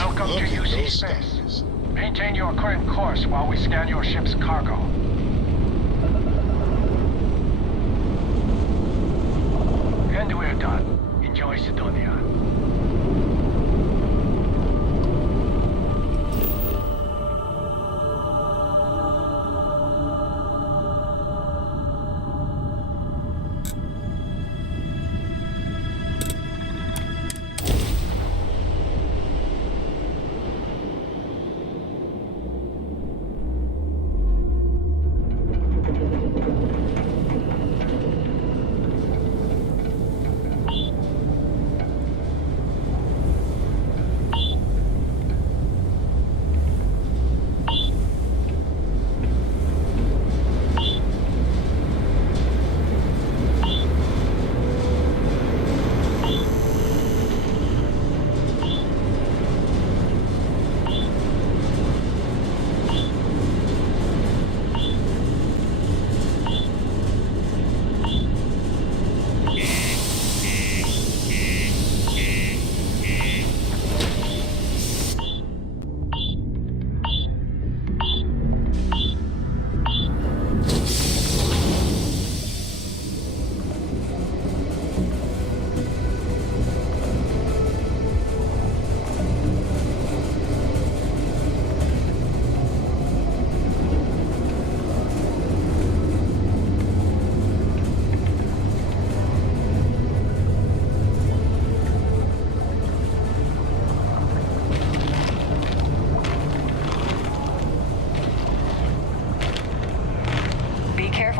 Welcome to UC Space. Maintain your current course while we scan your ship's cargo. And we're done. Enjoy Sidonia.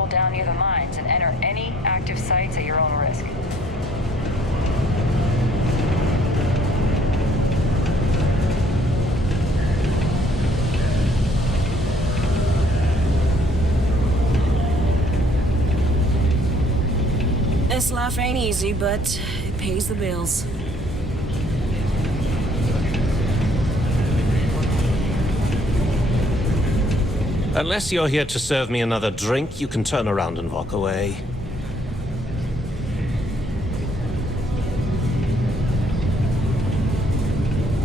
Down near the mines and enter any active sites at your own risk. This life ain't easy, but it pays the bills. Unless you're here to serve me another drink, you can turn around and walk away.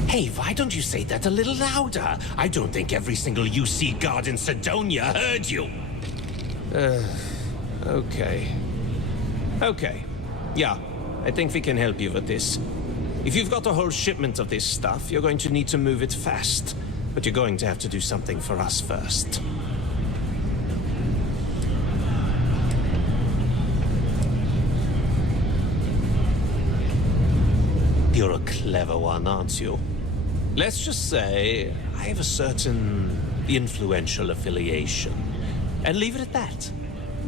Hey, why don't you say that a little louder? I don't think every single UC guard in Sidonia heard you. Okay. Okay. Yeah, I think we can help you with this. If you've got a whole shipment of this stuff, you're going to need to move it fast. But you're going to have to do something for us first. You're a clever one, aren't you? Let's just say I have a certain influential affiliation. And leave it at that.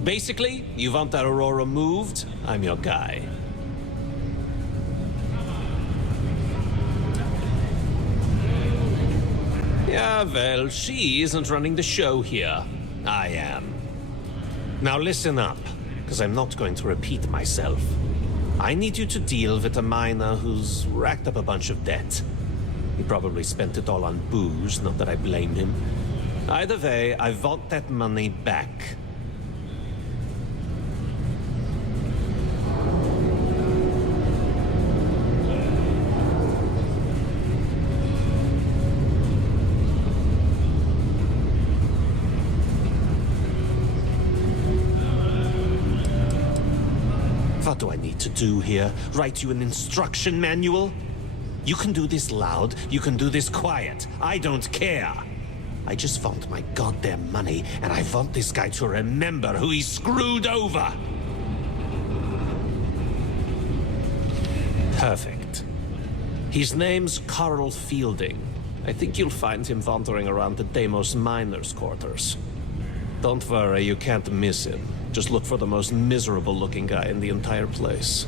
Basically, you want that Aurora moved, I'm your guy. Yeah, well, she isn't running the show here. I am. Now listen up, because I'm not going to repeat myself. I need you to deal with a miner who's racked up a bunch of debt. He probably spent it all on booze, not that I blame him. Either way, I want that money back. What do I need to do here? Write you an instruction manual? You can do this loud, you can do this quiet. I don't care. I just want my goddamn money, and I want this guy to remember who he screwed over. Perfect. His name's Carl Fielding. I think you'll find him wandering around the Deimos miners' quarters. Don't worry, you can't miss him. Just look for the most miserable-looking guy in the entire place.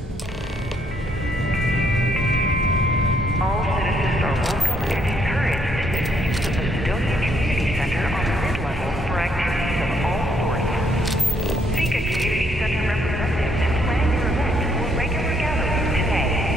All citizens are welcome and encouraged to make use of the Sidonia Community Center on the mid-level for activities of all sorts. Seek a community center representative to plan your event or regular gatherings today.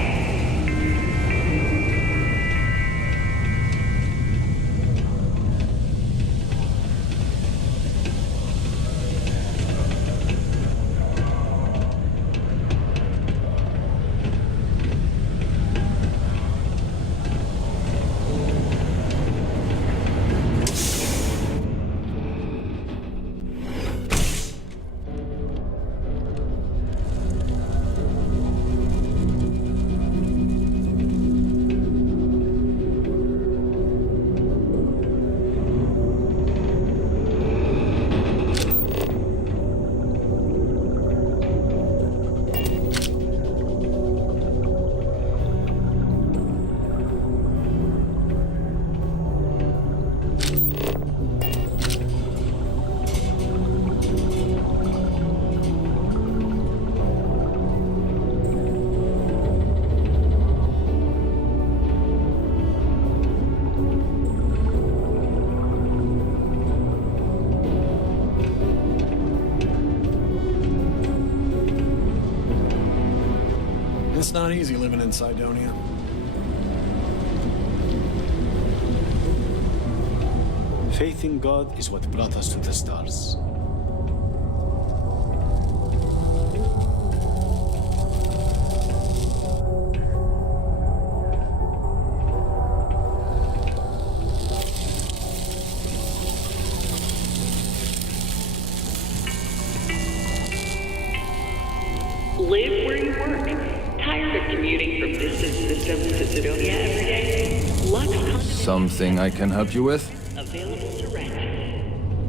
It's not easy living in Cydonia. Faith in God is what brought us to the stars. Live where you work. Tired of commuting from distant systems to Cydonia every day? Lux Condominium Something I can help you with? available to rent.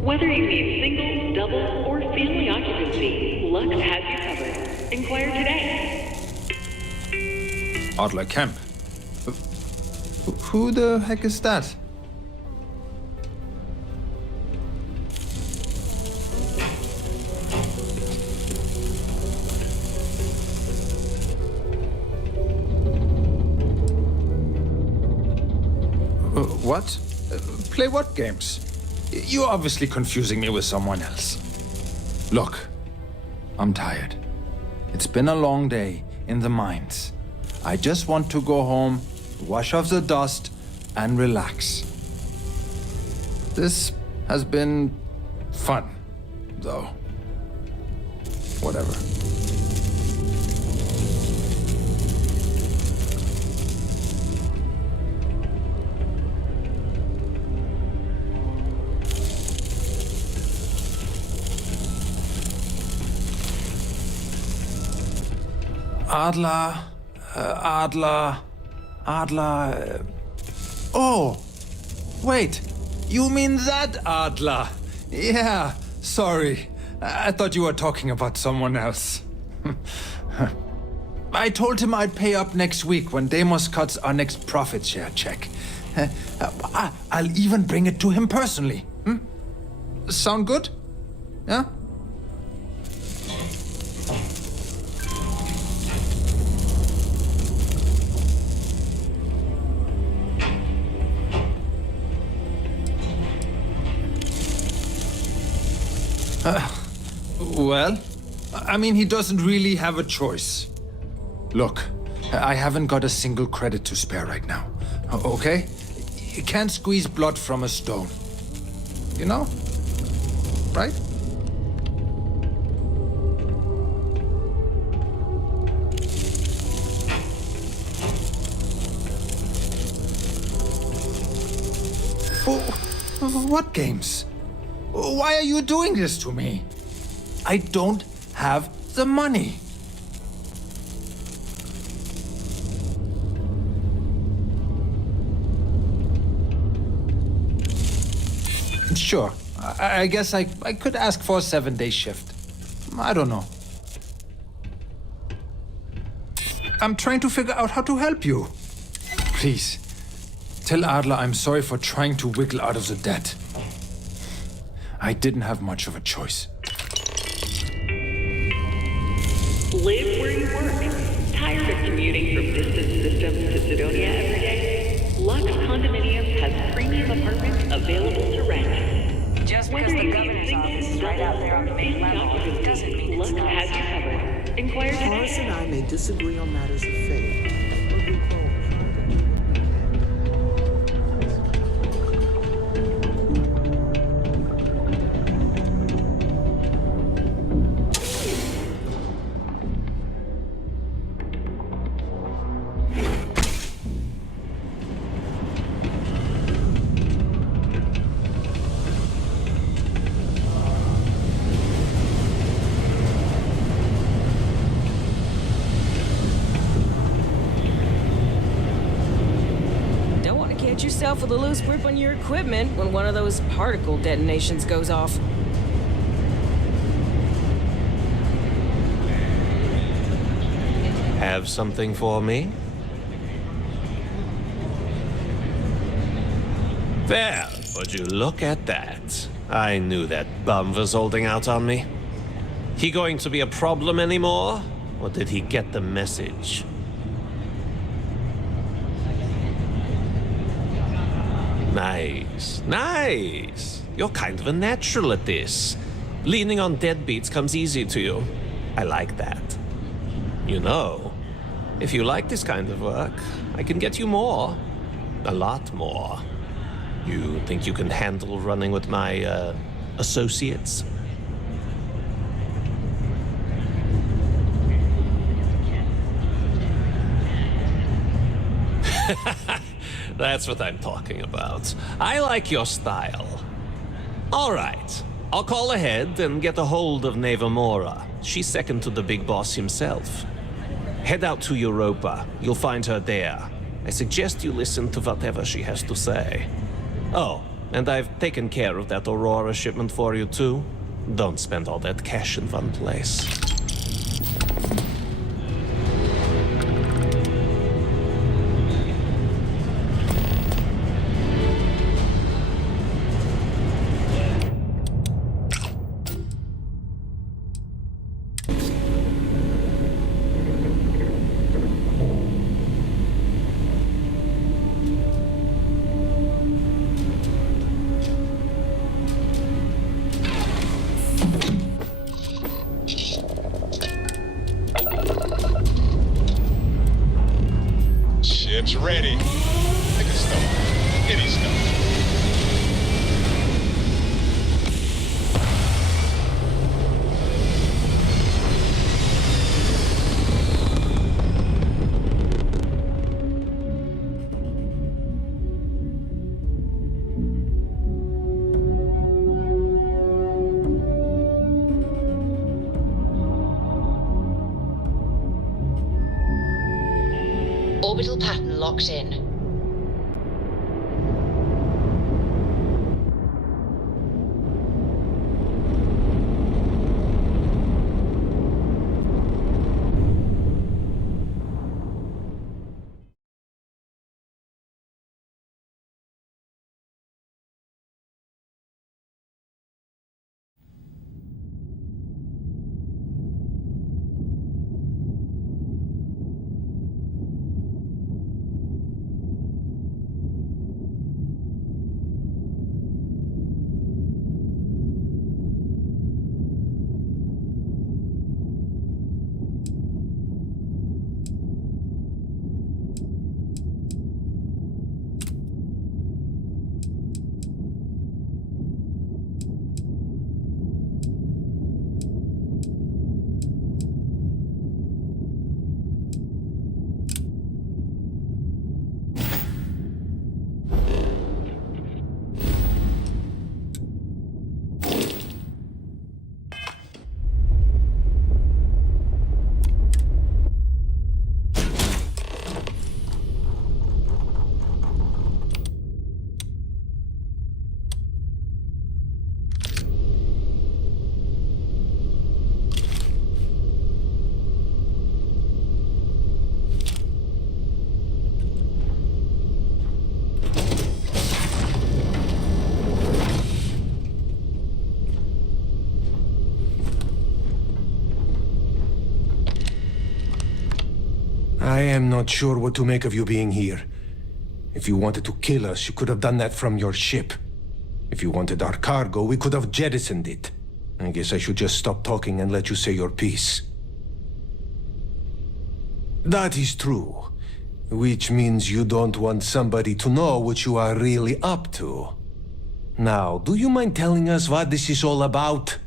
Whether you need single, double, or family occupancy, Lux has you covered. Inquire today. Adler Camp. Who the heck is that? What? Play what games? You're obviously confusing me with someone else. Look, I'm tired. It's been a long day in the mines. I just want to go home, wash off the dust, and relax. This has been fun, though. Whatever. Adler. Oh, wait. You mean that Adler? Yeah, sorry. I thought you were talking about someone else. I told him I'd pay up next week when Deimos cuts our next profit share check. I'll even bring it to him personally. Sound good? Yeah? Well, I mean, he doesn't really have a choice. Look, I haven't got a single credit to spare right now, okay? You can't squeeze blood from a stone. You know? Right? What games? Why are you doing this to me? I don't have the money. Sure, I guess I could ask for a 7-day shift. I don't know. I'm trying to figure out how to help you. Please, tell Adler I'm sorry for trying to wiggle out of the debt. I didn't have much of a choice. Live where you work. Tired of commuting from distant systems to Cydonia every day? Lux Condominium has premium apartments available to rent. Just because the governor's office is right out there on the main level doesn't mean it's Lux not. has you covered. Inquire today. Horace and I may disagree on matters of faith, but we both yourself with a loose grip on your equipment when one of those particle detonations goes off. Have something for me? Well, would you look at that? I knew that bum was holding out on me. He going to be a problem anymore? Or did he get the message? Nice. You're kind of a natural at this. Leaning on deadbeats comes easy to you. I like that. You know, If you like this kind of work, I can get you more. A lot more. You think you can handle running with my, associates? That's what I'm talking about. I like your style. All right. I'll call ahead and get a hold of Nevamora. She's second to the big boss himself. Head out to Europa. You'll find her there. I suggest you listen to whatever she has to say. Oh, and I've taken care of that Aurora shipment for you too. Don't spend all that cash in one place. Ship's ready. Take a stone. Any stone. Orbital pattern locked in. I am not sure what to make of you being here. If you wanted to kill us, you could have done that from your ship. If you wanted our cargo, we could have jettisoned it. I guess I should just stop talking and let you say your piece. That is true. Which means you don't want somebody to know what you are really up to. Now, do you mind telling us what this is all about?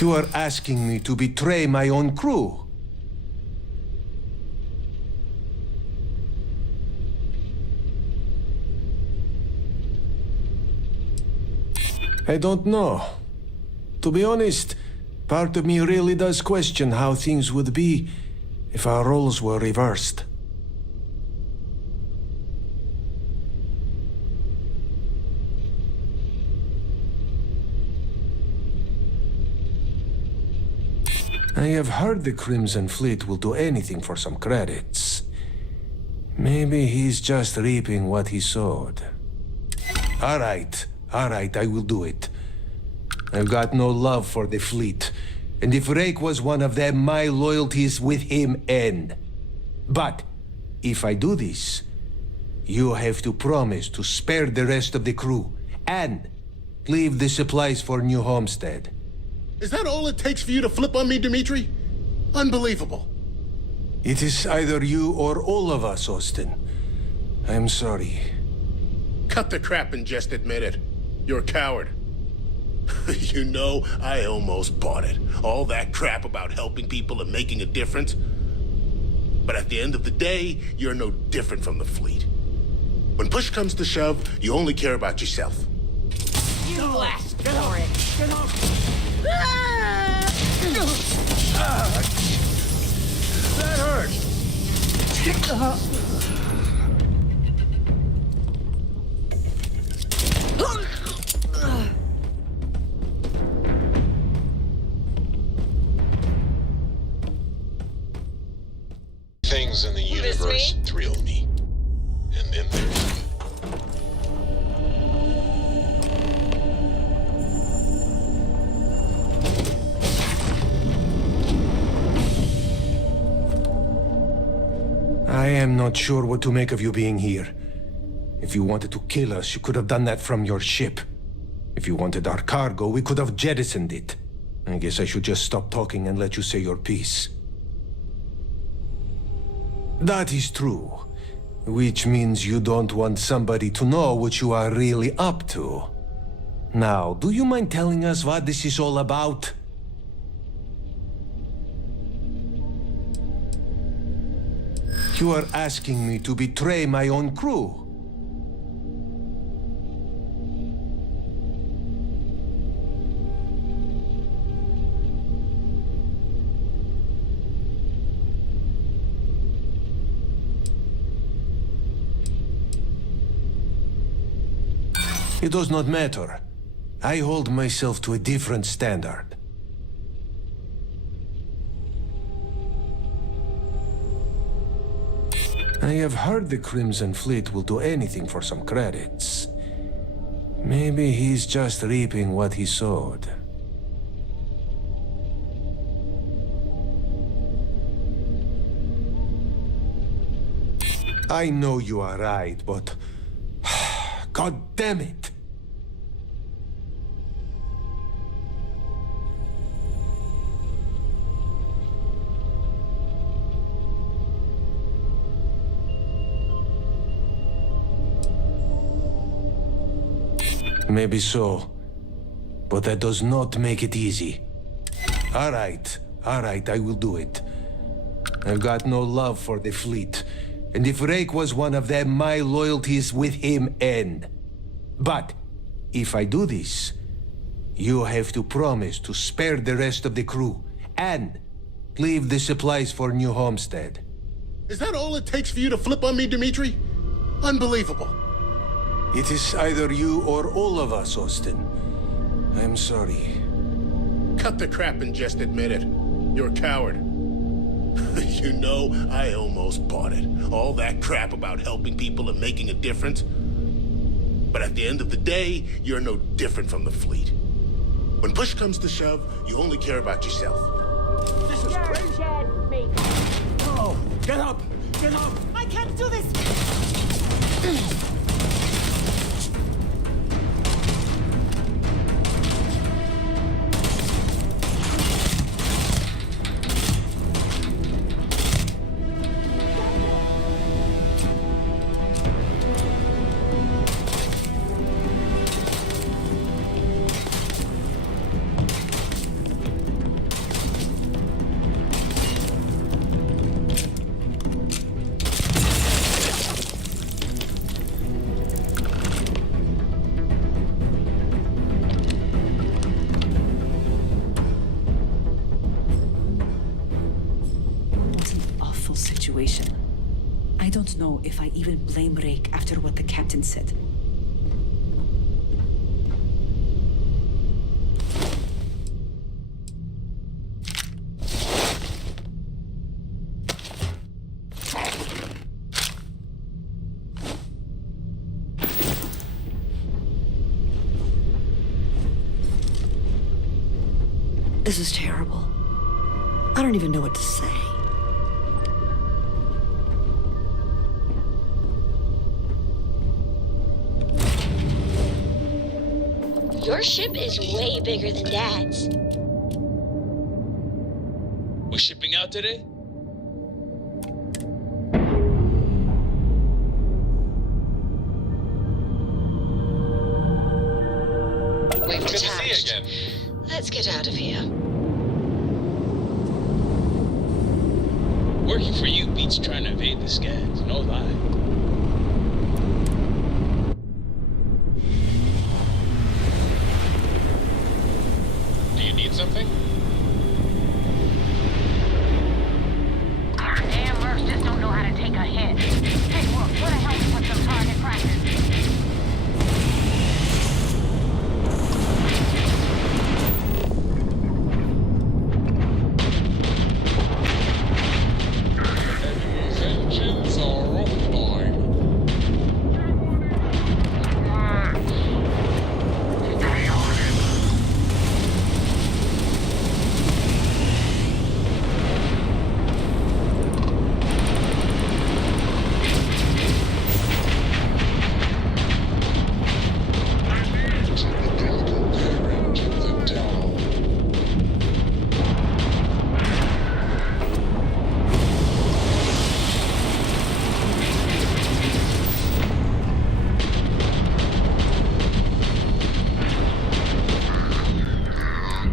You are asking me to betray my own crew. I don't know. To be honest, part of me really does question how things would be if our roles were reversed. I have heard the Crimson Fleet will do anything for some credits. Maybe he's just reaping what he sowed. All right, I will do it. I've got no love for the fleet, and if Rake was one of them, my loyalties with him end. But if I do this, You have to promise to spare the rest of the crew and leave the supplies for New Homestead. Is that all it takes for you to flip on me, Dimitri? Unbelievable. It is either you or all of us, Austin. I'm sorry. Cut the crap and just admit it. You're a coward. You know, I almost bought it. All that crap about helping people and making a difference. But at the end of the day, you're no different from the fleet. When push comes to shove, you only care about yourself. You asked for it. Get off! That hurt! Things in the universe thrill me. And then there's you. I am not sure what to make of you being here. If you wanted to kill us, you could have done that from your ship. If you wanted our cargo, we could have jettisoned it. I guess I should just stop talking and let you say your piece. That is true. Which means you don't want somebody to know what you are really up to. Now, do you mind telling us what this is all about? You are asking me to betray my own crew. It does not matter. I hold myself to a different standard. I have heard the Crimson Fleet will do anything for some credits. Maybe he's just reaping what he sowed. I know you are right, but... God damn it! Maybe so, but that does not make it easy. All right, I will do it. I've got no love for the fleet, and if Rake was one of them, my loyalties with him end. But if I do this, you have to promise to spare the rest of the crew and leave the supplies for New Homestead. Is that all it takes for you to flip on me, Dimitri? Unbelievable. It is either you or all of us, Austin. I'm sorry. Cut the crap and just admit it. You're a coward. You know, I almost bought it. All that crap about helping people and making a difference. But at the end of the day, you're no different from the fleet. When push comes to shove, you only care about yourself. This is crazy. Oh, get up! Get up! I can't do this! I don't know if I even blame Rake after what the captain said. This is terrible. I don't even know what to say. Your ship is way bigger than Dad's. We're shipping out today? We've Good to see you detached. again. Let's get out of here. Working for you beats trying to evade the scans, no lie. Do you need something? Our damn mercs just don't know how to take a hit. Hey, Wolf, what the hell with some target practice? Engines are offline. Stay on it. Prepare to the town.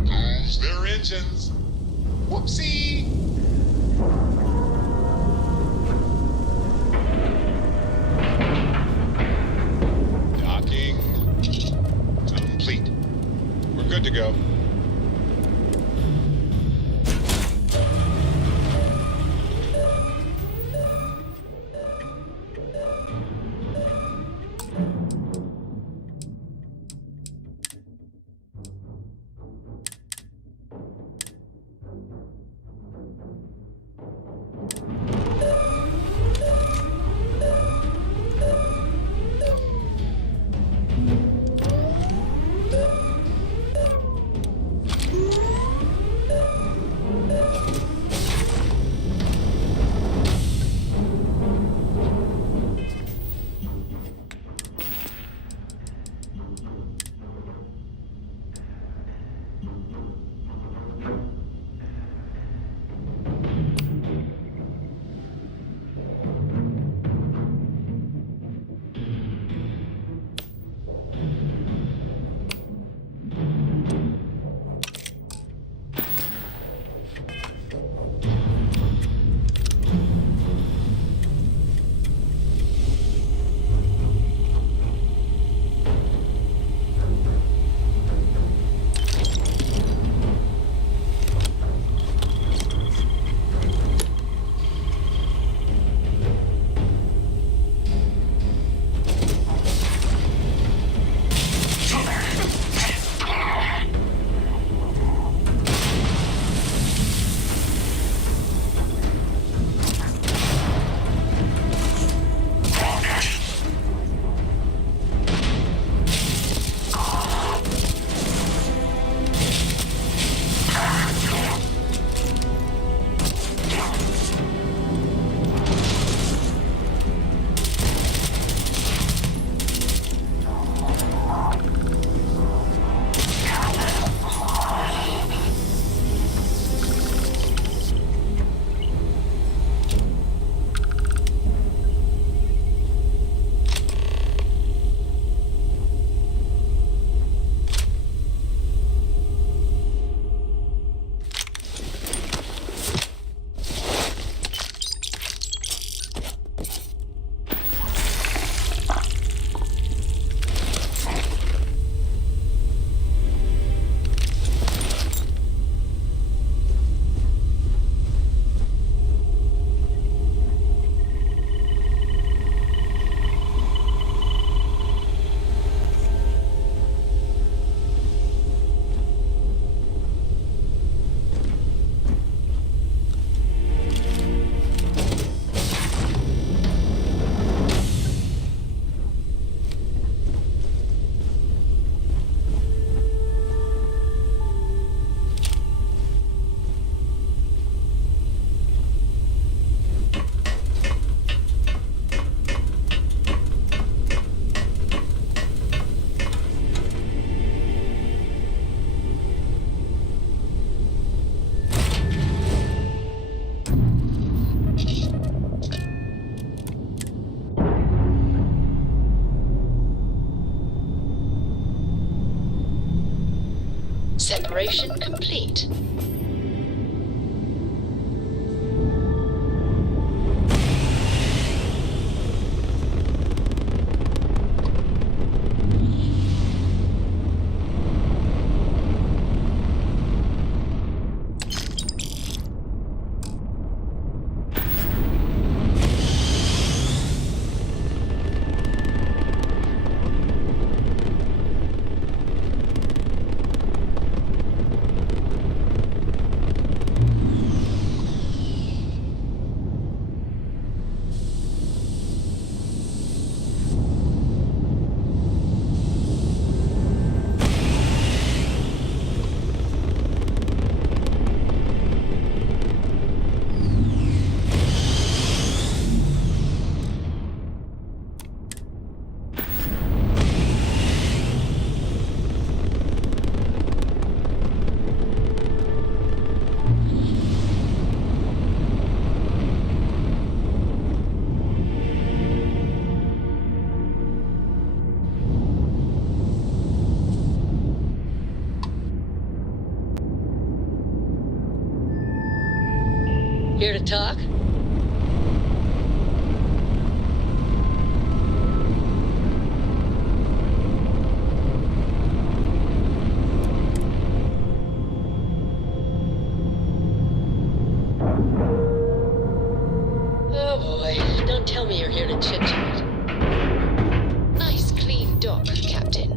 Goes their engines. Whoopsie! Docking complete. We're good to go. Separation complete. Here to talk? Oh boy, don't tell me you're here to chit-chat. Nice clean dock, Captain.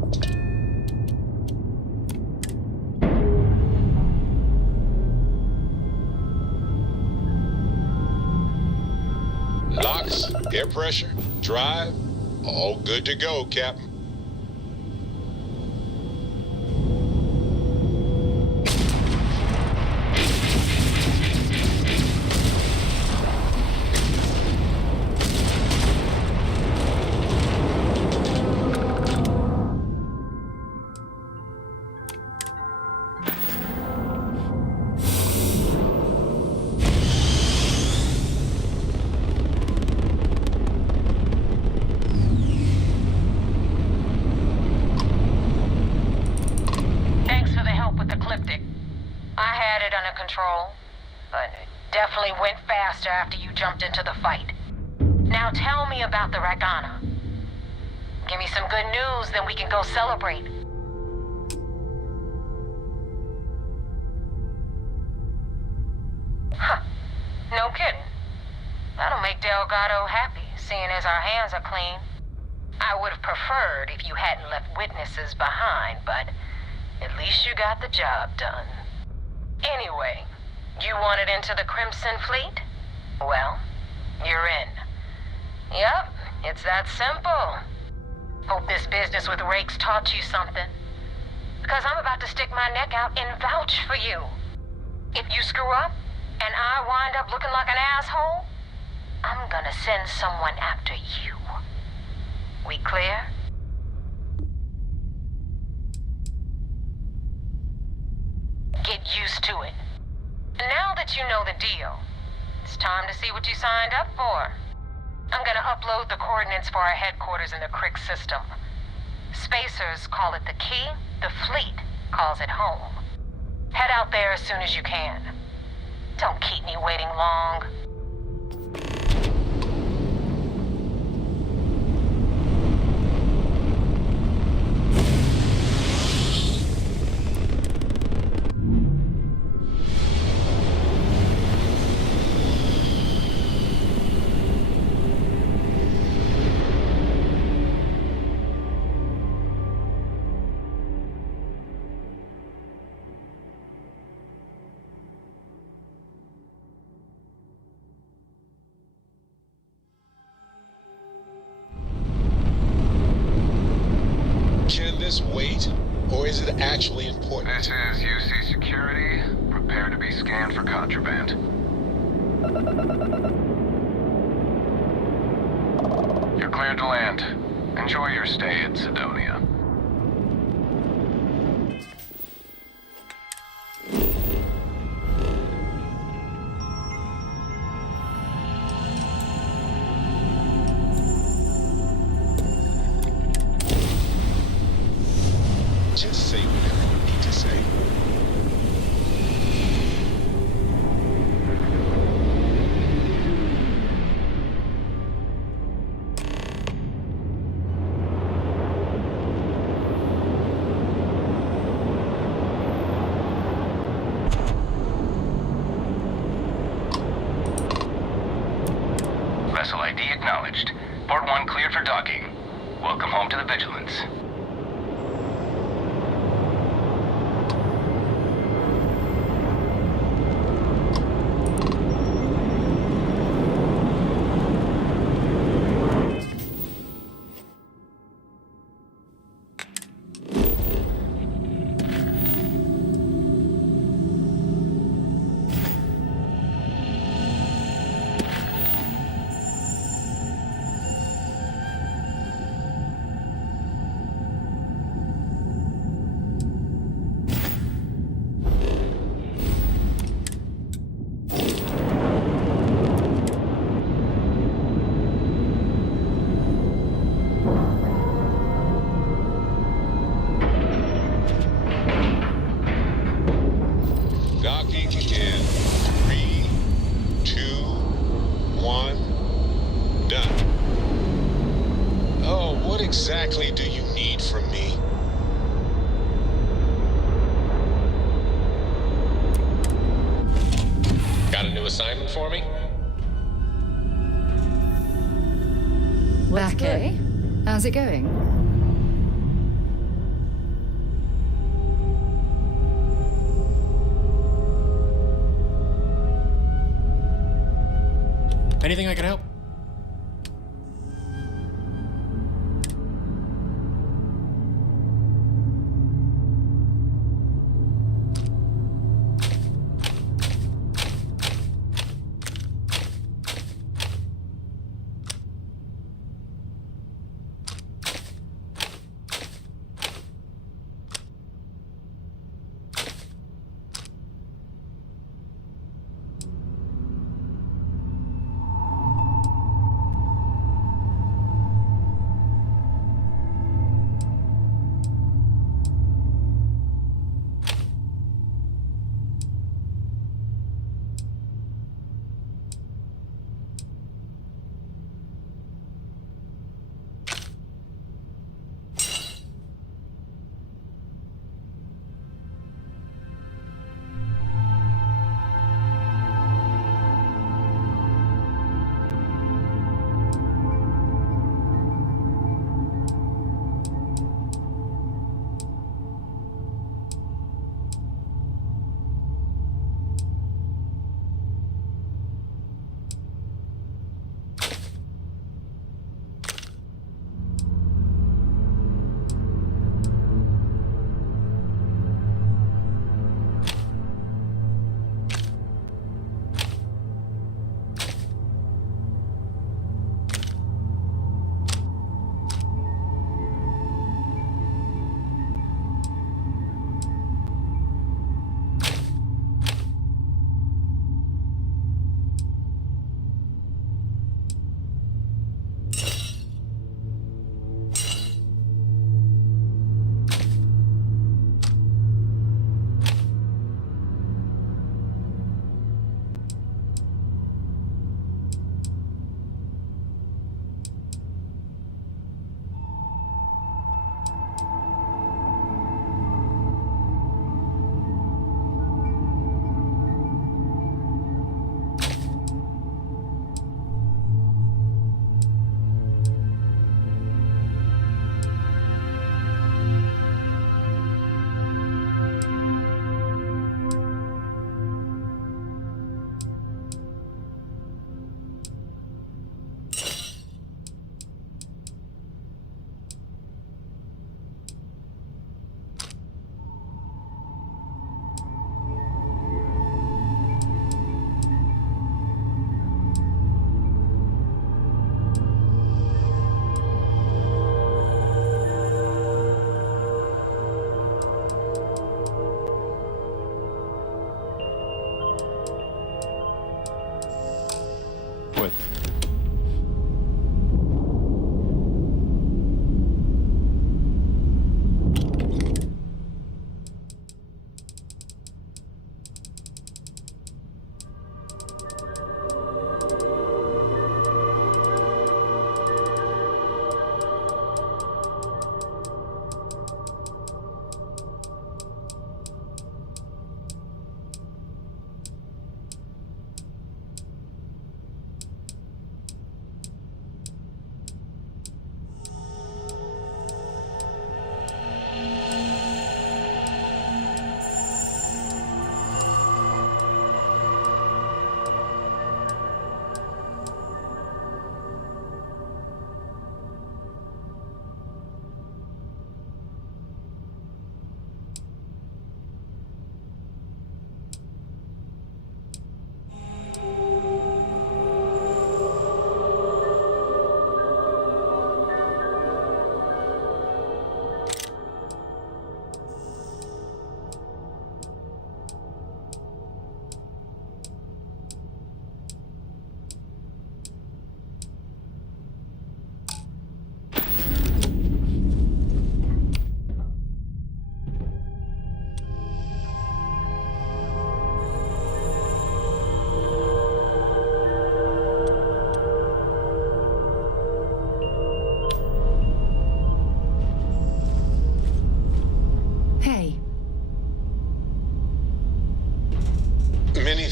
Locks, air pressure, drive, all good to go, Captain. Control, but it definitely went faster after you jumped into the fight. Now tell me about the Ragana. Give me some good news, then we can go celebrate. Huh. No kidding. That'll make Delgado happy, seeing as our hands are clean. I would have preferred if you hadn't left witnesses behind, but at least you got the job done. Anyway, you wanted into the Crimson Fleet? Well, you're in. Yep, it's that simple. Hope this business with Rakes taught you something. Because I'm about to stick my neck out and vouch for you. If you screw up, and I wind up looking like an asshole, I'm gonna send someone after you. We clear? Get used to it. Now that you know the deal, it's time to see what you signed up for. I'm gonna upload the coordinates for our headquarters in the Kreet system. Spacers call it the key, the fleet calls it home. Head out there as soon as you can. Don't keep me waiting long. Can this wait, or is it actually important? This is UC Security. Prepare to be scanned for contraband. You're cleared to land. Enjoy your stay at Sidonia. Just say whatever you need to say. Vessel ID acknowledged. Port 1 cleared for docking. Welcome home to the Vigilance. Docking in 3, 2, 1, done. Oh, what exactly do you need from me? Got a new assignment for me? Okay. How's it going? Anything I can help?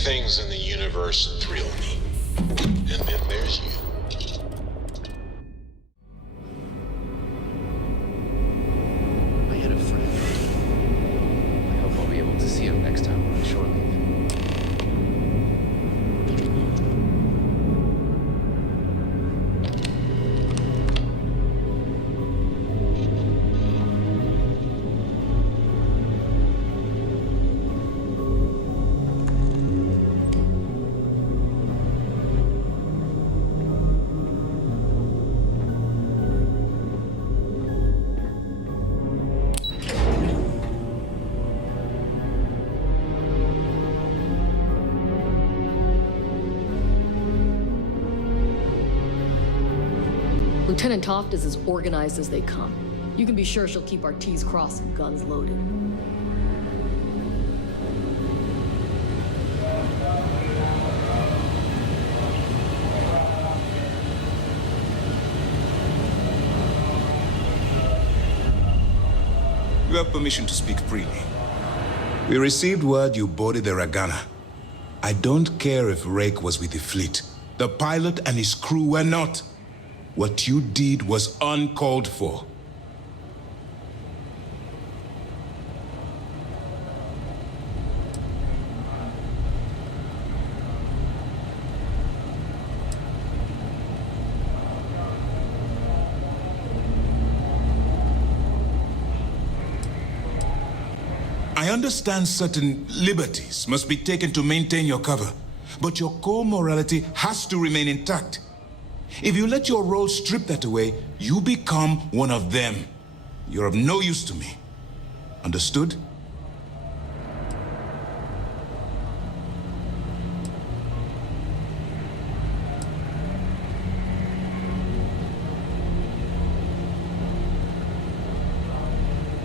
things in the universe thrill me. And then there's you. I had a friend. I hope I'll be able to see him next time on shore leave. Lieutenant Toft is as organized as they come. You can be sure she'll keep our T's crossed and guns loaded. You have permission to speak freely. We received word you boarded the Ragana. I don't care if Rake was with the fleet. The pilot and his crew were not. What you did was uncalled for. I understand certain liberties must be taken to maintain your cover, but your core morality has to remain intact. If you let your role strip that away, you become one of them. You're of no use to me. Understood?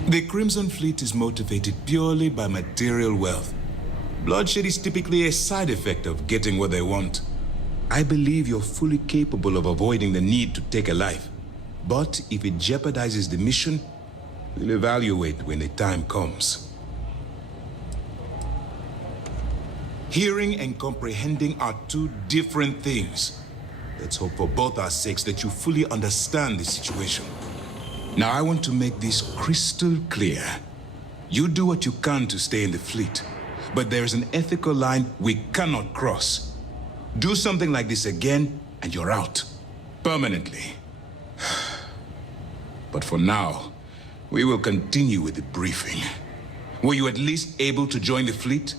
The Crimson Fleet is motivated purely by material wealth. Bloodshed is typically a side effect of getting what they want. I believe you're fully capable of avoiding the need to take a life. But if it jeopardizes the mission, we'll evaluate when the time comes. Hearing and comprehending are two different things. Let's hope for both our sakes that you fully understand the situation. Now I want to make this crystal clear. You do what you can to stay in the fleet, but there is an ethical line we cannot cross. Do something like this again, and you're out. Permanently. But for now, we will continue with the briefing. Were you at least able to join the fleet?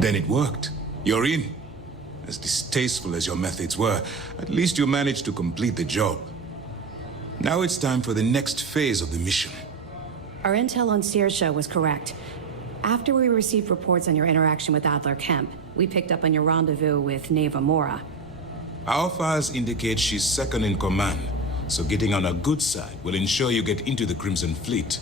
Then it worked. You're in. As distasteful as your methods were, at least you managed to complete the job. Now it's time for the next phase of the mission. Our intel on Saoirse was correct. After we received reports on your interaction with Adler Kemp, we picked up on your rendezvous with Neva Mora. Our files indicate she's second in command, so getting on her good side will ensure you get into the Crimson Fleet.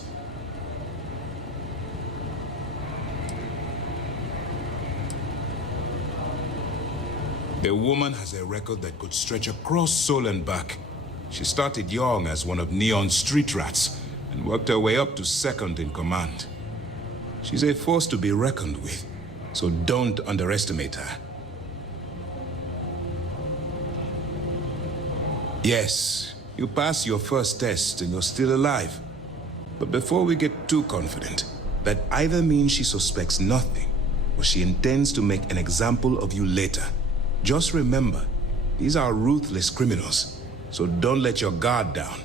The woman has a record that could stretch across Sol and back. She started young as one of Neon's street rats and worked her way up to second in command. She's a force to be reckoned with, so don't underestimate her. Yes, you passed your first test and you're still alive. But before we get too confident, that either means she suspects nothing or she intends to make an example of you later. Just remember, these are ruthless criminals, so don't let your guard down.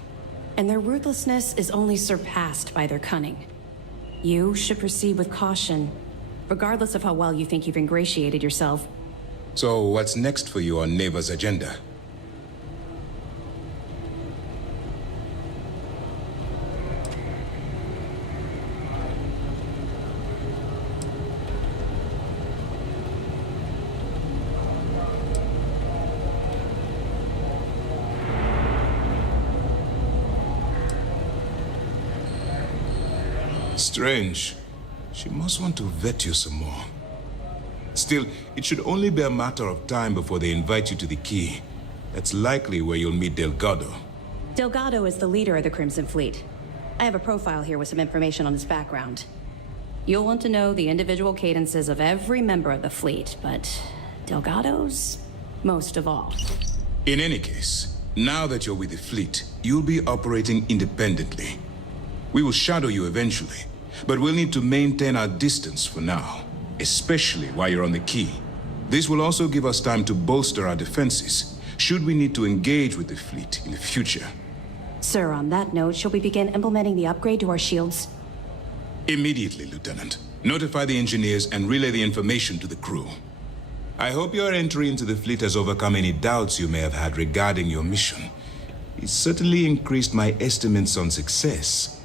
And their ruthlessness is only surpassed by their cunning. You should proceed with caution, regardless of how well you think you've ingratiated yourself. So what's next for you on Neva's agenda? Strange. She must want to vet you some more. Still, it should only be a matter of time before they invite you to the Key. That's likely where you'll meet Delgado. Delgado is the leader of the Crimson Fleet. I have a profile here with some information on his background. You'll want to know the individual cadences of every member of the fleet, but Delgado's most of all. In any case, now that you're with the fleet, you'll be operating independently. We will shadow you eventually, but we'll need to maintain our distance for now, especially while you're on the Key. This will also give us time to bolster our defenses, should we need to engage with the fleet in the future. Sir, on that note, shall we begin implementing the upgrade to our shields? Immediately, Lieutenant. Notify the engineers and relay the information to the crew. I hope your entry into the fleet has overcome any doubts you may have had regarding your mission. It certainly increased my estimates on success.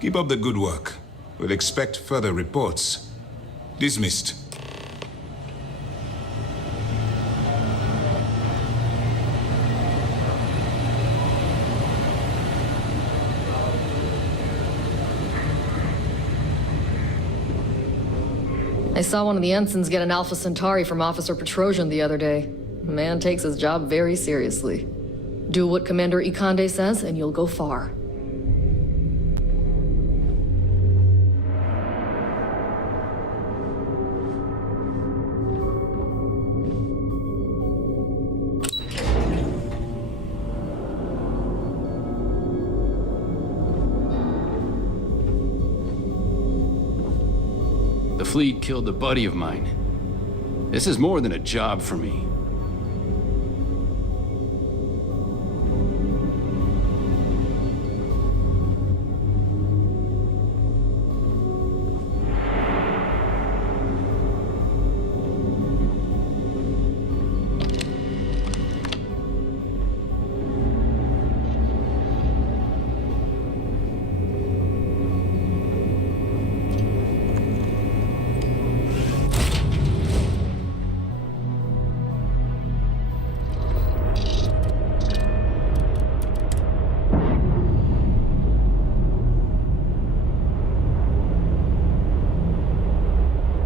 Keep up the good work. We'll expect further reports. Dismissed. I saw one of the ensigns get an Alpha Centauri from Officer Petrosian the other day. The man takes his job very seriously. Do what Commander Ikande says, and you'll go far. The fleet killed a buddy of mine. This is more than a job for me.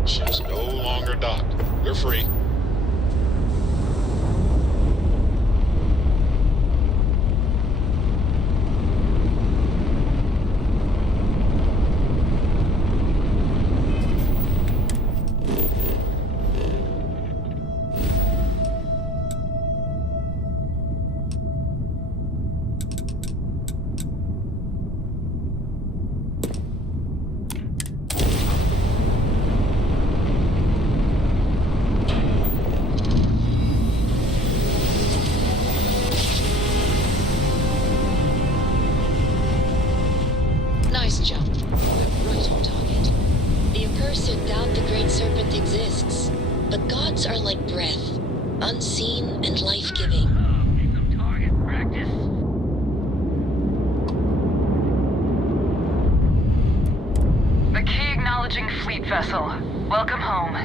Ship's no longer docked. You're free. Nice jump. We're right on target. The accursed doubt the Great Serpent exists, but gods are like breath, unseen and life-giving. Some target practice. The Key acknowledging fleet vessel. Welcome home.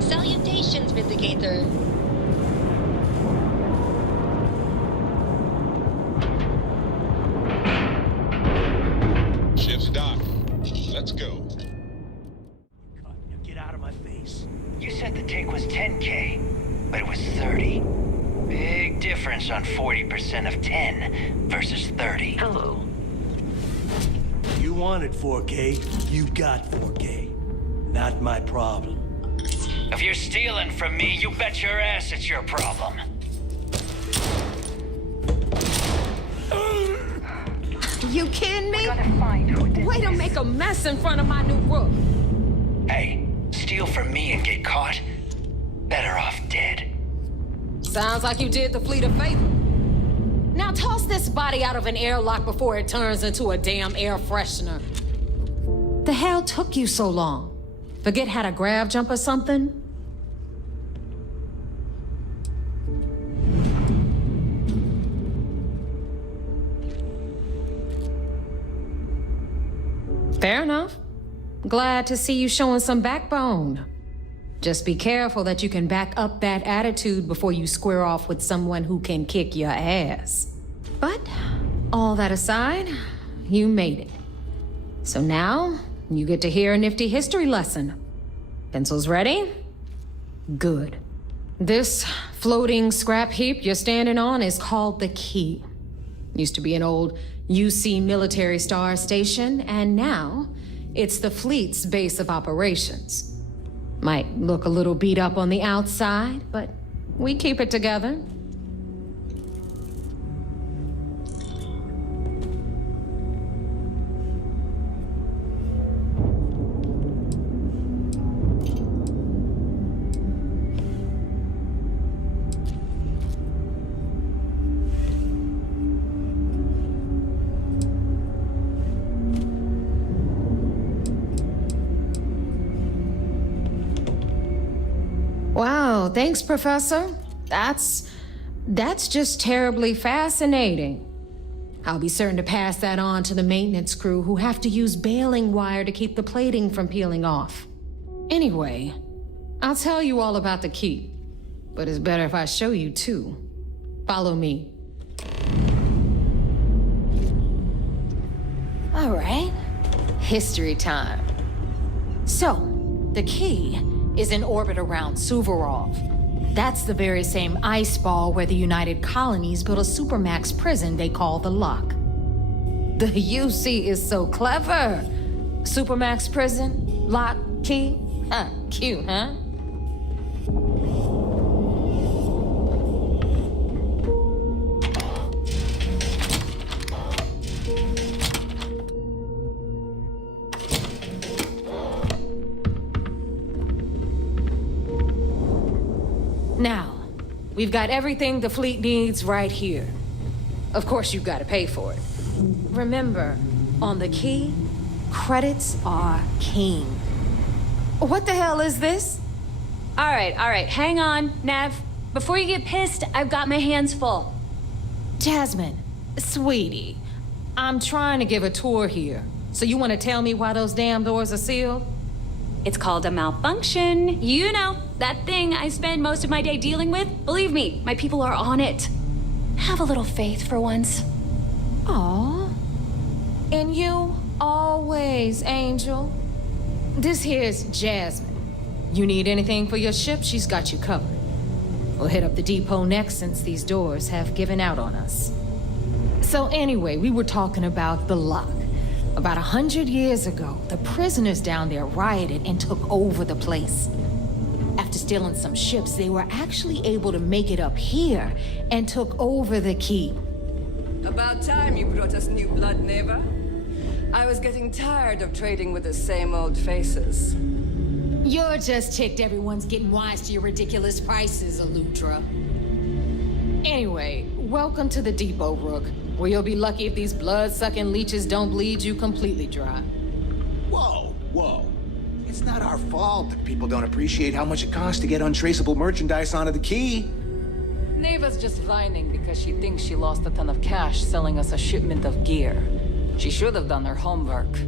Salutations, Vindicator. Ship's docked. Let's go. Get out of my face. You said the take was 10K, but it was 30. Big difference on 40% of 10 versus 30. Hello. You wanted 4K, you got 4K. Not my problem. If you're stealing from me, you bet your ass it's your problem. You kidding me? Way to make a mess in front of my new roof. Hey, steal from me and get caught? Better off dead. Sounds like you did the fleet a favor. Now toss this body out of an airlock before it turns into a damn air freshener. The hell took you so long? Forget how to grab jump or something? Fair enough. Glad to see you showing some backbone. Just be careful that you can back up that attitude before you square off with someone who can kick your ass. But, all that aside, you made it. So now, you get to hear a nifty history lesson. Pencils ready? Good. This floating scrap heap you're standing on is called the Key. Used to be an old UC military star station, and now it's the fleet's base of operations. Might look a little beat up on the outside, but we keep it together. Wow, thanks, Professor. That's just terribly fascinating. I'll be certain to pass that on to the maintenance crew who have to use baling wire to keep the plating from peeling off. Anyway, I'll tell you all about the Key, but it's better if I show you too. Follow me. All right, history time. So, the Key is in orbit around Suvorov. That's the very same ice ball where the United Colonies built a supermax prison they call the Lock. The UC is so clever. Supermax prison, Lock, Key. Huh, cute, huh? Now, we've got everything the fleet needs right here. Of course, you've got to pay for it. Remember, on the Key, credits are king. What the hell is this? All right, hang on, Nev. Before you get pissed, I've got my hands full. Jasmine, sweetie, I'm trying to give a tour here. So you want to tell me why those damn doors are sealed? It's called a malfunction. You know, that thing I spend most of my day dealing with. Believe me, my people are on it. Have a little faith for once. Aw. And you always, Angel. This here's Jasmine. You need anything for your ship, she's got you covered. We'll hit up the depot next since these doors have given out on us. So anyway, we were talking about the Lock. About 100 years ago, the prisoners down there rioted and took over the place. After stealing some ships, they were actually able to make it up here and took over the Key. About time you brought us new blood, neighbor. I was getting tired of trading with the same old faces. You're just ticked everyone's getting wise to your ridiculous prices, Elutra. Anyway, welcome to the depot, Rook, where you'll be lucky if these blood-sucking leeches don't bleed you completely dry. Whoa. It's not our fault that people don't appreciate how much it costs to get untraceable merchandise onto the Key. Neva's just whining because she thinks she lost a ton of cash selling us a shipment of gear. She should have done her homework.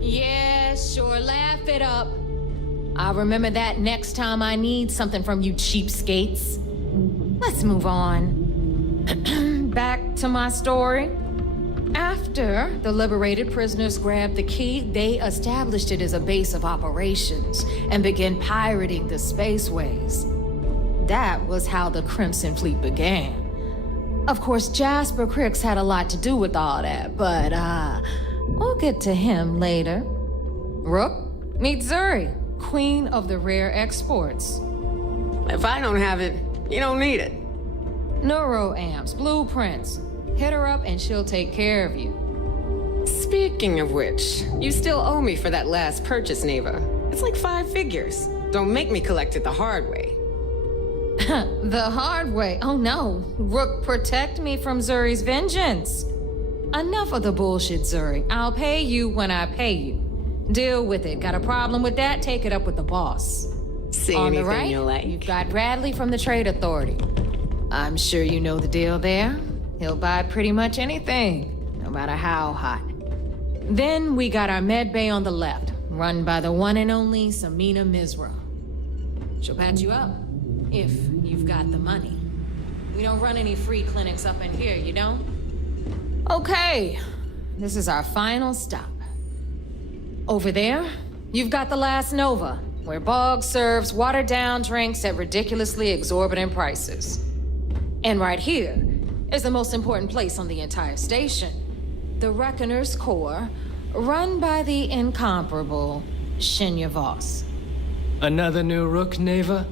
Yeah, sure, laugh it up. I'll remember that next time I need something from you cheapskates. Let's move on. Back to my story. After the liberated prisoners grabbed the Key, they established it as a base of operations and began pirating the spaceways. That was how the Crimson Fleet began. Of course, Jasper Crix had a lot to do with all that, but we'll get to him later. Rook, meet Zuri, Queen of the Rare Exports. If I don't have it, you don't need it. Neuroamps, blueprints. Hit her up and she'll take care of you. Speaking of which, you still owe me for that last purchase, Neva. It's like 5 figures. Don't make me collect it the hard way. The hard way? Oh no. Rook, protect me from Zuri's vengeance. Enough of the bullshit, Zuri. I'll pay you when I pay you. Deal with it. Got a problem with that? Take it up with the boss. See On the anything right, you like. you've got Bradley from the Trade Authority. I'm sure you know the deal there. He'll buy pretty much anything, no matter how hot. Then we got our med bay on the left, run by the one and only Samina Mizra. She'll patch you up, if you've got the money. We don't run any free clinics up in here, you don't? Okay, this is our final stop. Over there, you've got the last Nova, where Bog serves watered-down drinks at ridiculously exorbitant prices. And right here is the most important place on the entire station, the Reckoner's Core, run by the incomparable Shinya Voss. Another new rook, Neva?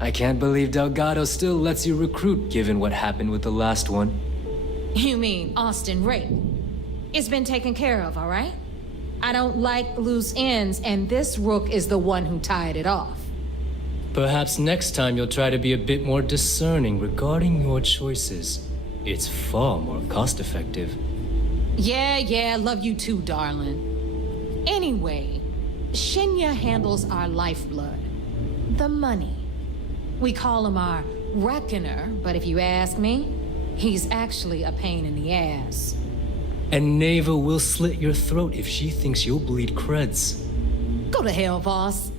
I can't believe Delgado still lets you recruit, given what happened with the last one. You mean Austin Rape? It's been taken care of, all right? I don't like loose ends, and this rook is the one who tied it off. Perhaps next time you'll try to be a bit more discerning regarding your choices. It's far more cost-effective. Yeah, love you too, darling. Anyway, Shinya handles our lifeblood, the money. We call him our Reckoner, but if you ask me, he's actually a pain in the ass. And Neva will slit your throat if she thinks you'll bleed creds. Go to hell, boss.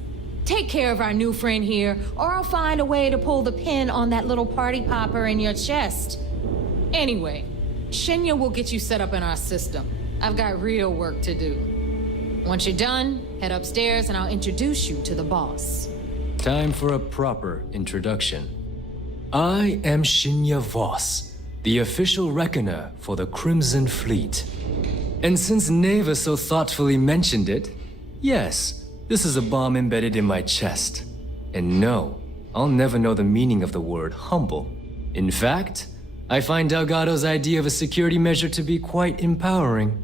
Take care of our new friend here, or I'll find a way to pull the pin on that little party popper in your chest. Anyway, Shinya will get you set up in our system. I've got real work to do. Once you're done, head upstairs and I'll introduce you to the boss. Time for a proper introduction. I am Shinya Voss, the official reckoner for the Crimson Fleet. And since Neva so thoughtfully mentioned it, yes, this is a bomb embedded in my chest. And no, I'll never know the meaning of the word humble. In fact, I find Delgado's idea of a security measure to be quite empowering.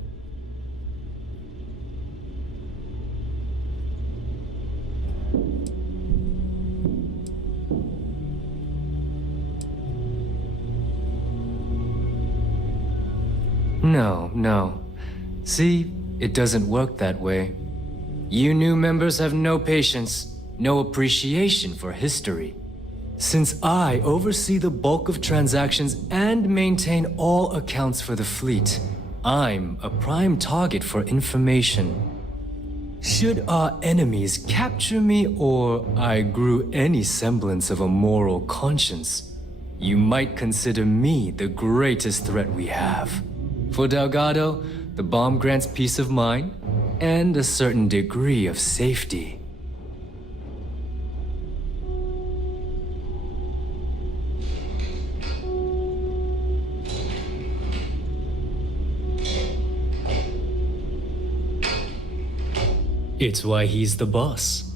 No. See, it doesn't work that way. You new members have no patience, no appreciation for history. Since I oversee the bulk of transactions and maintain all accounts for the fleet, I'm a prime target for information. Should our enemies capture me or I grew any semblance of a moral conscience, you might consider me the greatest threat we have. For Delgado, the bomb grants peace of mind and a certain degree of safety. It's why he's the boss.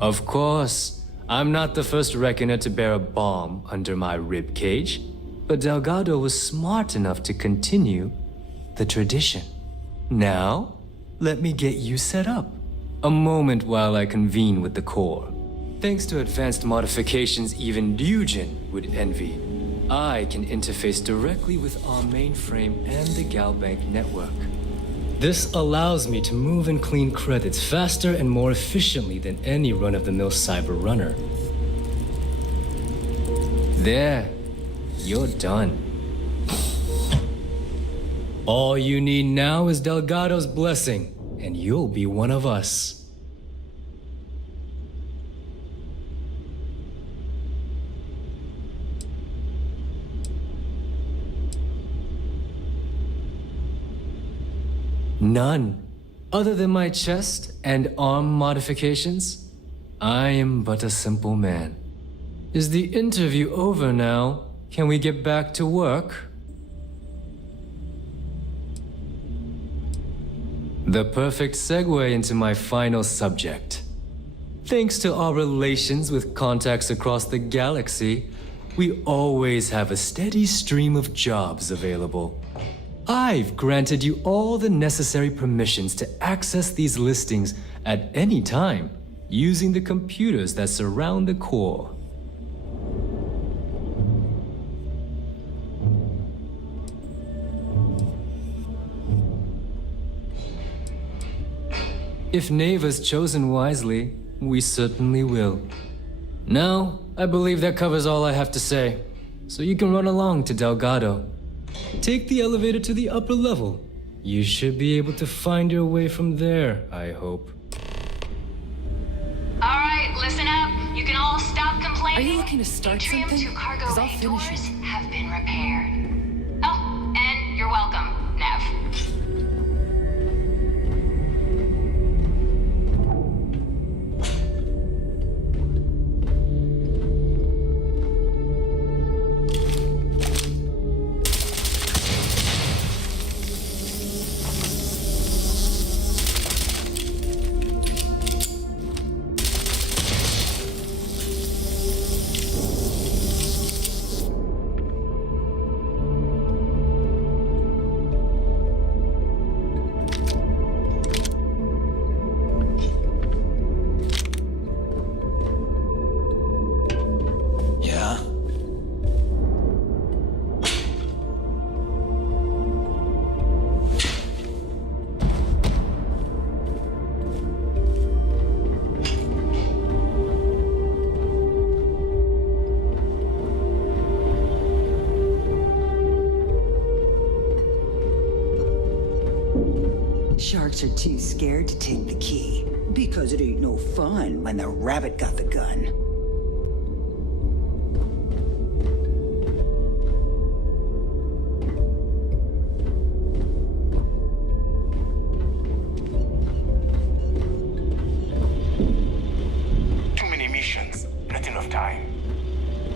Of course, I'm not the first reckoner to bear a bomb under my ribcage, but Delgado was smart enough to continue the tradition. Now, let me get you set up. A moment while I convene with the core. Thanks to advanced modifications even Dujin would envy, I can interface directly with our mainframe and the Galbank network. This allows me to move and clean credits faster and more efficiently than any run-of-the-mill cyber runner. There, you're done. All you need now is Delgado's blessing, and you'll be one of us. None. Other than my chest and arm modifications, I am but a simple man. Is the interview over now? Can we get back to work? The perfect segue into my final subject. Thanks to our relations with contacts across the galaxy, we always have a steady stream of jobs available. I've granted you all the necessary permissions to access these listings at any time, using the computers that surround the core. If Neva's chosen wisely, we certainly will. Now, I believe that covers all I have to say, so you can run along to Delgado. Take the elevator to the upper level. You should be able to find your way from there, I hope. Alright, listen up. You can all stop complaining. Are you looking to start Atrium something? 2 cargo 'Cause I'll bay finish doors it. have been repaired. Oh, and you're welcome, Nev. sharks are too scared to take the key, because it ain't no fun when the rabbit got the gun. Too many missions, not enough time.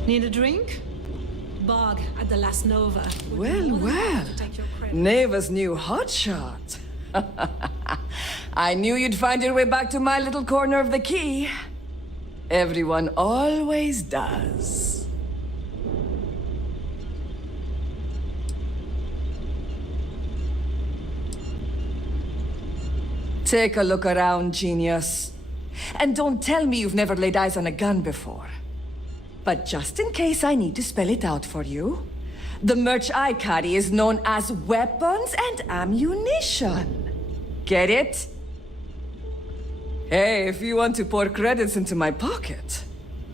Need a drink? Bog at the Last Nova. Well, well. Neva's new hotshot. I knew you'd find your way back to my little corner of the key. Everyone always does. Take a look around, genius. And don't tell me you've never laid eyes on a gun before. But just in case I need to spell it out for you, the merch I carry is known as weapons and ammunition. Get it? Hey, if you want to pour credits into my pocket,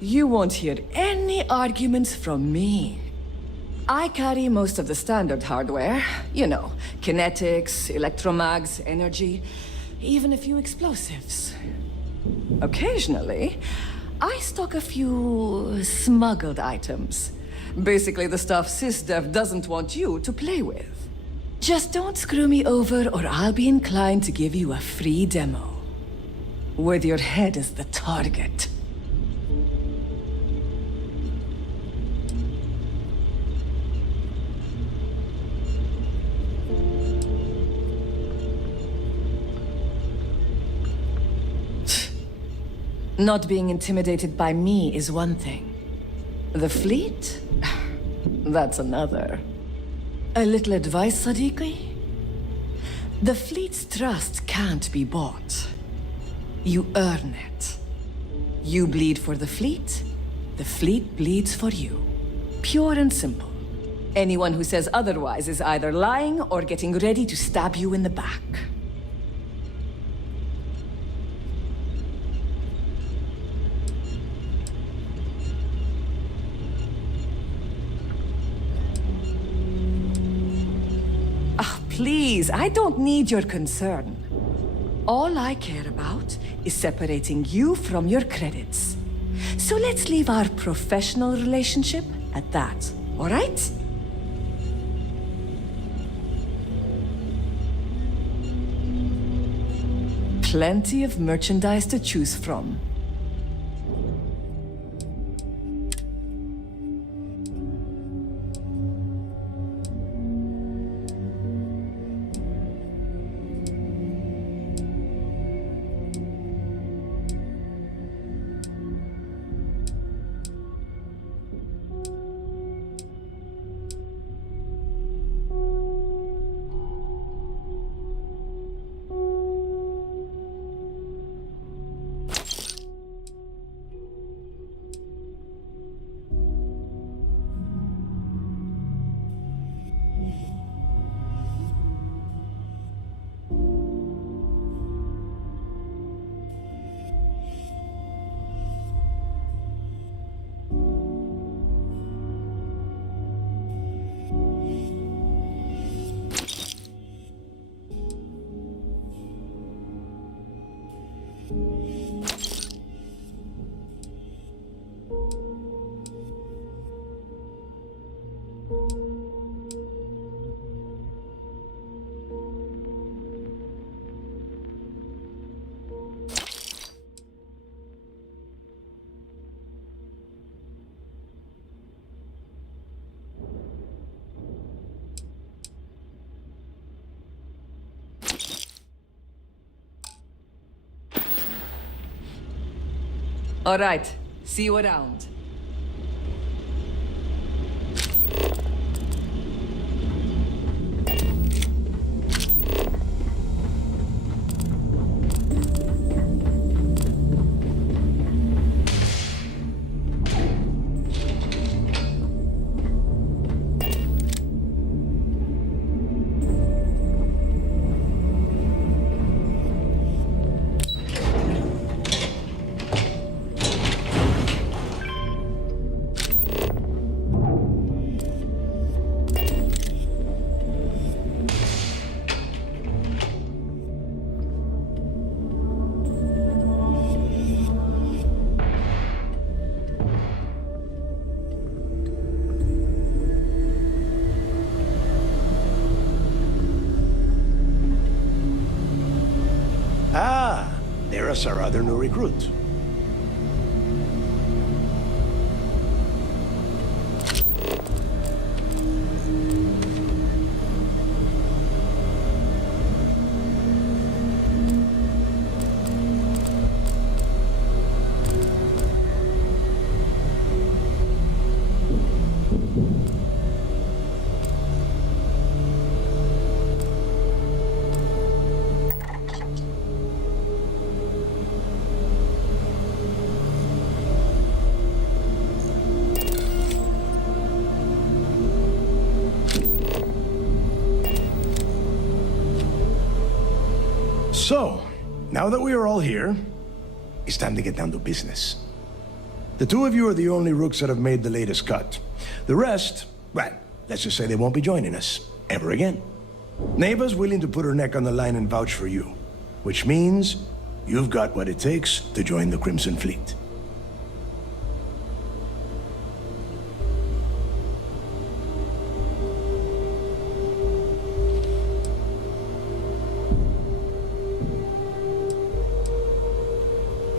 you won't hear any arguments from me. I carry most of the standard hardware. You know, kinetics, electromags, energy, even a few explosives. Occasionally, I stock a few smuggled items. Basically the stuff SysDev doesn't want you to play with. Just don't screw me over or I'll be inclined to give you a free demo. With your head as the target. Not being intimidated by me is one thing. The fleet? That's another. A little advice, Sadiqi? The fleet's trust can't be bought. You earn it. You bleed for the fleet bleeds for you. Pure and simple. Anyone who says otherwise is either lying or getting ready to stab you in the back. Please, I don't need your concern. All I care about is separating you from your credits. So let's leave our professional relationship at that, all right? Plenty of merchandise to choose from. All right, see you around. here as our other new recruit. So, now that we are all here, it's time to get down to business. The two of you are the only rooks that have made the latest cut. The rest, well, let's just say they won't be joining us ever again. Neva's willing to put her neck on the line and vouch for you, which means you've got what it takes to join the Crimson Fleet.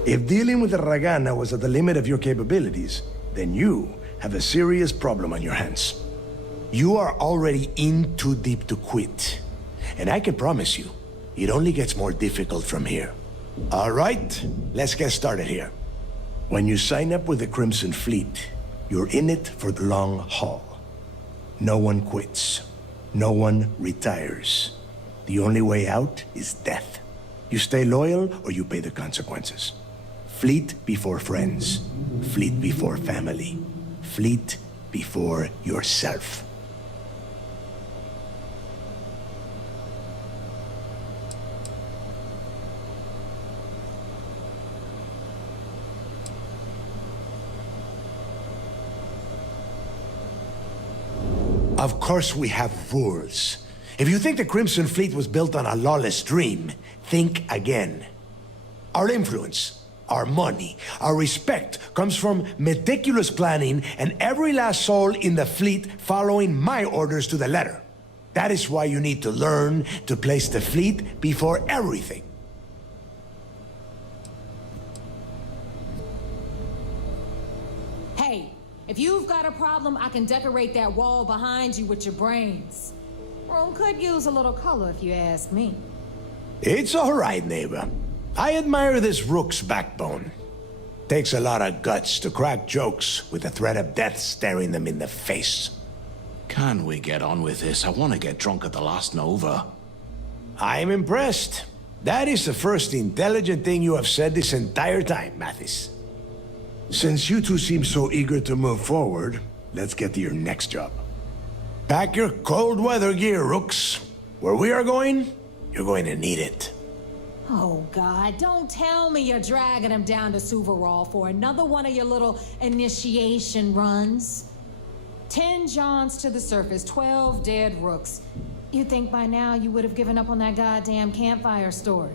If dealing with the Ragana was at the limit of your capabilities, then you have a serious problem on your hands. You are already in too deep to quit. And I can promise you, it only gets more difficult from here. All right, let's get started here. When you sign up with the Crimson Fleet, you're in it for the long haul. No one quits. No one retires. The only way out is death. You stay loyal or you pay the consequences. Fleet before friends. Fleet before family. Fleet before yourself. Of course we have rules. If you think the Crimson Fleet was built on a lawless dream, think again. Our influence, our money, our respect comes from meticulous planning and every last soul in the fleet following my orders to the letter. That is why you need to learn to place the fleet before everything. Hey, if you've got a problem, I can decorate that wall behind you with your brains. Rome could use a little color if you ask me. It's all right, neighbor. I admire this rook's backbone. Takes a lot of guts to crack jokes with the threat of death staring them in the face. Can we get on with this? I want to get drunk at the last Nova. I'm impressed. That is the first intelligent thing you have said this entire time, Mathis. Since you two seem so eager to move forward, let's get to your next job. Pack your cold weather gear, rooks. Where we are going, you're going to need it. Oh, God, don't tell me you're dragging him down to Suvarol for another one of your little initiation runs. 10 Johns to the surface, 12 dead rooks. You'd think by now you would have given up on that goddamn campfire story.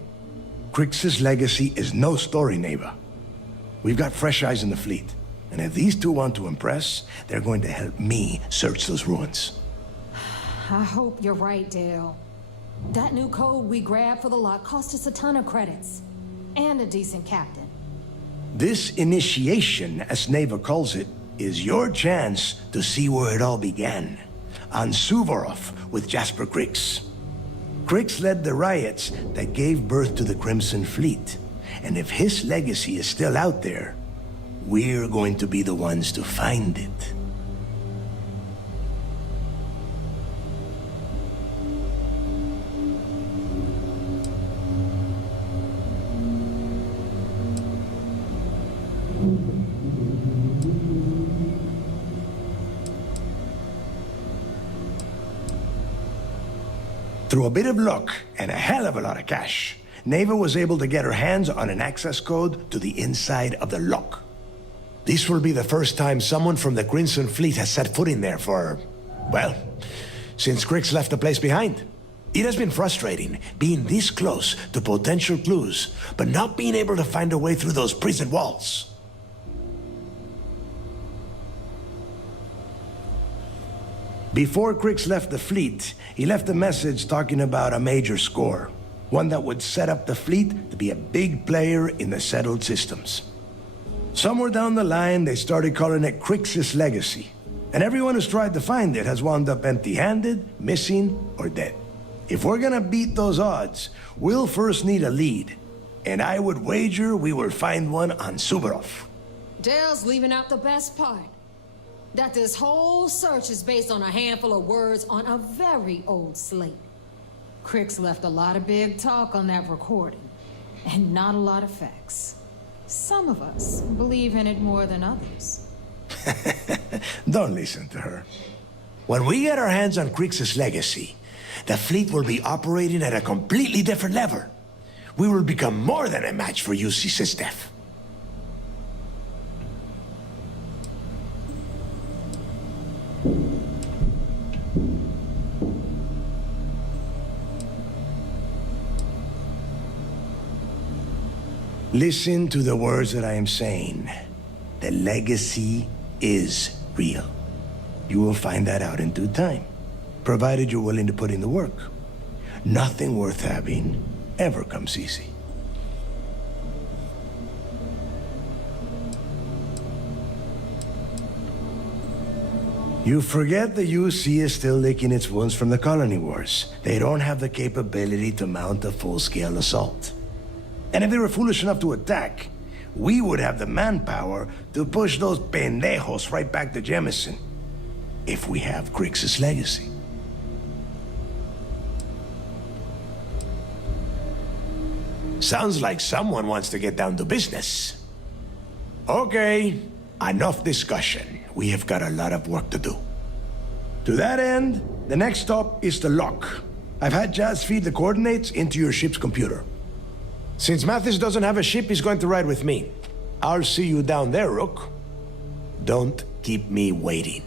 Krix's legacy is no story, neighbor. We've got fresh eyes in the fleet. And if these two want to impress, they're going to help me search those ruins. I hope you're right, Dale. That new code we grabbed for the lock cost us a ton of credits. And a decent captain. This initiation, as Neva calls it, is your chance to see where it all began. On Suvorov with Jasper Krix. Krix led the riots that gave birth to the Crimson Fleet. And if his legacy is still out there, we're going to be the ones to find it. Through a bit of luck and a hell of a lot of cash, Neva was able to get her hands on an access code to the inside of the lock. This will be the first time someone from the Crimson Fleet has set foot in there for, well, since Krix left the place behind. It has been frustrating being this close to potential clues, but not being able to find a way through those prison walls. Before Krix left the fleet, he left a message talking about a major score. One that would set up the fleet to be a big player in the settled systems. Somewhere down the line, they started calling it Crix's Legacy. And everyone who's tried to find it has wound up empty-handed, missing, or dead. If we're gonna beat those odds, we'll first need a lead. And I would wager we will find one on Suvorov. Dale's leaving out the best part. That this whole search is based on a handful of words on a very old slate. Crix left a lot of big talk on that recording, and not a lot of facts. Some of us believe in it more than others. Don't listen to her. When we get our hands on Crix's Legacy, the fleet will be operating at a completely different level. We will become more than a match for UC Systef. Listen to the words that I am saying. The legacy is real. You will find that out in due time, provided you're willing to put in the work. Nothing worth having ever comes easy. You forget the UC is still licking its wounds from the colony wars. They don't have the capability to mount a full-scale assault. And if they were foolish enough to attack, we would have the manpower to push those pendejos right back to Jemison. If we have Crix's Legacy. Sounds like someone wants to get down to business. Okay, enough discussion. We have got a lot of work to do. To that end, the next stop is the lock. I've had Jazz feed the coordinates into your ship's computer. Since Mathis doesn't have a ship, he's going to ride with me. I'll see you down there, Rook. Don't keep me waiting.